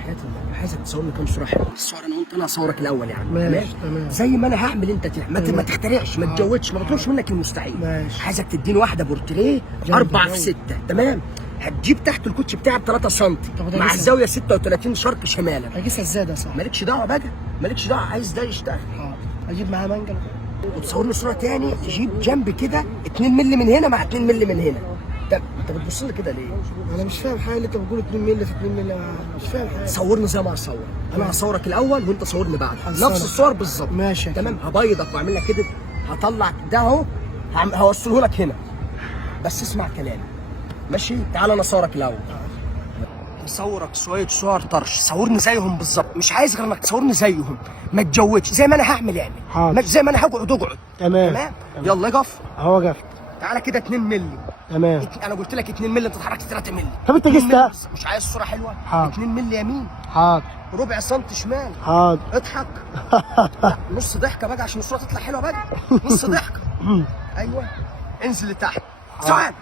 حياتي الله عايزك تصورني كام صوره حلوه. الصور انا قلت انا هصورك الاول يعني. ماشي تمام. زي ما انا هعمل انت تعمل، ما تخترعش، ما تجودش، ما بطلبش منك المستحيل. ماشي. عايزك تديني واحده بورتريه 4 في 6 تمام. هتجيب تحت الكوتش بتاعي ب 3 سم مع الزاويه 36 شرق شمالا. هجيسها ازاي ده صح؟ مالكش دعوه بقى، مالكش دعوه، عايز ده يشتغل. اجيب معاه منجل وتصورني صوره تاني تجيب جنب كده 2 مللي من هنا مع 2 مللي من هنا. طب انت بتبص لي كده ليه؟ انا مش فاهم حاجه اللي انت بتقول 2 مللي في 2 مللي، مش فاهم حاجه. صورني زي ما هصور، انا هصورك الاول وانت صورني بعد، نفس الصور بالظبط. ماشي تمام. هبيضك واعمل لك كده، هطلع ده اهو، هوصله لك هنا، بس اسمع كلامي ماشي. تعال انا اصورك الاول، صورك شويه صور طرش، صورني زيهم بالظبط، مش عايز غير انك تصورني زيهم، ما تجودش زي ما انا هعمل يعني. حاضر. زي ما انا هقعد اقعد. تمام. يلا اقف اهو وقفت. تعالى كده 2 مللي. تمام. انا قلت لك 2 مللي، انت اتحركت 3 مللي. طب انت جبتها؟ مش عايز صوره حلوه؟ حاضر. 2 مللي يمين، حاضر. ربع سنتي شمال. حاضر. اضحك. لا نص ضحكه بقى عشان الصوره تطلع حلوه بقى. نص ضحكه. ايوه انزل لتحت. سعاد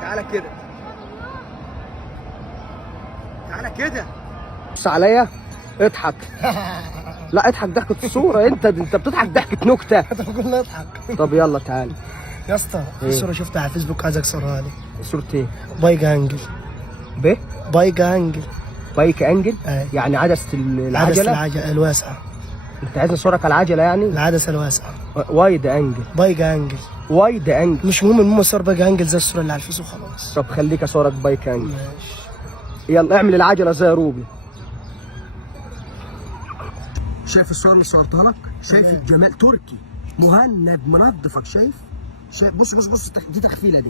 تعالى كده، تعالى كده، بص عليا، اضحك. لا اضحك ضحكة الصورة، انت بتضحك ضحكة نكتة. انت بقول لي اضحك. طب يلا تعالى يا اسطى في صوره شفتها على الفيسبوك عايزك تصورها لي. صورة ايه؟ بايك انجل. بايك انجل. بايك انجل؟ ايه. يعني عدسة العجلة؟ العجله الواسعه. انت عايز نصورك على العجلة يعني؟ العدسه الواسعه. وايد انجل. بايك انجل. وايد انجل. مش مهم، المهم صور بايك انجل زي الصوره اللي على الفيسبوك خلاص. طب خليك اصورك بايك انجل. ماشي. يلا اعمل العجلة زي روبي. شايف الصور اللي صورتها لك؟ شايف الجمال؟ تركي مهند منظفك. شايف بص بص بص، دي تخفيله،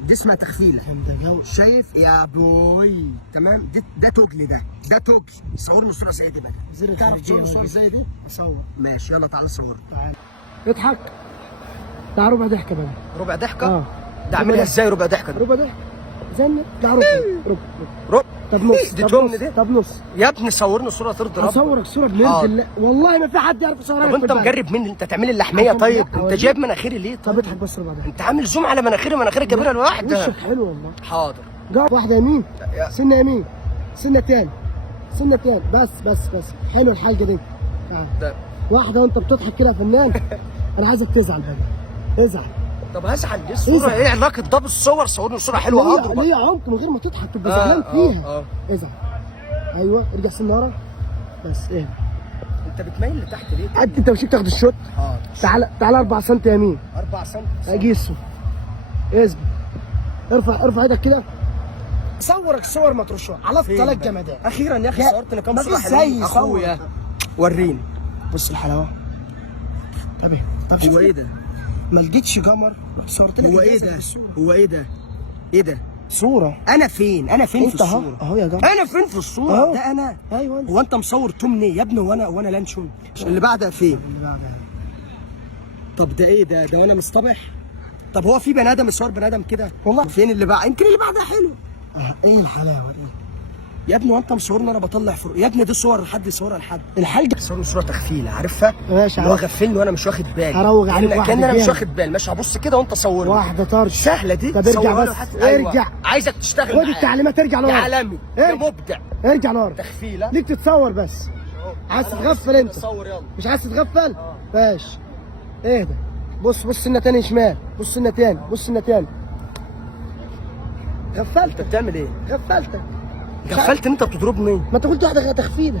دي اسمها تخفيله. شايف يا بوي؟ تمام. ده تجلي، ده تجلي. صورني صوره زي دي بقى. تعرف تصور صور زي دي؟ اصور. ماشي يلا تعالى صور. تعال اضحك. تعال ربع ضحكه بقى. ربع ضحكه؟ ده اعملها ازاي ربع ضحكه؟ ربع ضحكه زنة. تعال ربع. طب نص. دي تمن دي؟ طب نص يا ابني صورني صوره ترضي ربك. اصورك صوره بنرد الله، والله ما في حد يعرف يصورها. طب انت مجرب مني؟ انت تعمل اللحميه طيب؟ انت جايب مناخيري ليه؟ طب اضحك بس ربع ضحكه. انت عامل زوم على مناخيري كبيره لوحدها. وشك حلو والله. حاضر. جاب واحده يمين، سنه يمين، سنه تاني، سنه تاني، بس حلو الحلقه دي. ده واحده وانت بتضحك كده يا فنان. انا عايزك تزعل بقى، ازعل. طب هزعل ليه؟ الصوره ايه علاقه ده بالصور؟ صورني صوره حلوه اضرب. ليه عمق من غير ما تضحك تبقى زعلان فيها. ازعل. ايوه ارجع سنه ورا بس. ايه انت بتميل لتحت ليه؟ انت مش تاخد الشوت. تعال 4 سم يمين. 4 سم اقيسه. اثبت. ارفع ايدك كده. صورك صور مطروشه على الطلاق جمدان. اخيرا يا اخي صورتنا كام صوره حلوه اخويا. وريني. بص الحلاوه. طب هو ايه ده؟ ما لقيتش قمر، رحت صورت لك. هو ايه ده؟ هو ايه ده؟ ايه ده؟ صوره. انا فين في الصوره؟ اهو يا جماعه. انا فين في الصوره؟ ده انا. ايوه هو انت مصور تمني يا ابني؟ وانا لانشون. اللي بعدها فين؟ اللي بعدها. طب ده ايه ده وانا مصطبح؟ طب هو في بني ادم يصور بني ادم كده؟ والله. فين اللي بعد؟ يمكن اللي بعدها حلو. ايه الحلاوه دي يا ابني؟ وانت مصورني انا بطلع يا ابني دي صور لحد يصورها لحد الحلقه. صورني صوره تخفيله عارفها؟ ماشي. هو غفلني وانا مش واخد بالي. هروج عليك واحده كان انا مش واخد بالي. ماشي هبص كده وانت صورني. واحده طرش سهله دي. طب ارجع بس. أيوة. ارجع. عايزك تشتغل خد التعليمات. ارجع لورا يا عالمي يا مبدع. ارجع لورا. تخفيله ليك تتصور بس. عايز تتغفل انت؟ صور يلا. مش عايز تتغفل؟ ماشي. اهدى. بص سنه تاني شمال. بص سنه تاني. غفلت. انت بتعمل ايه؟ غفلتك. غفلت ان انت بتضربني. ما انت قلت واحده تخفيله.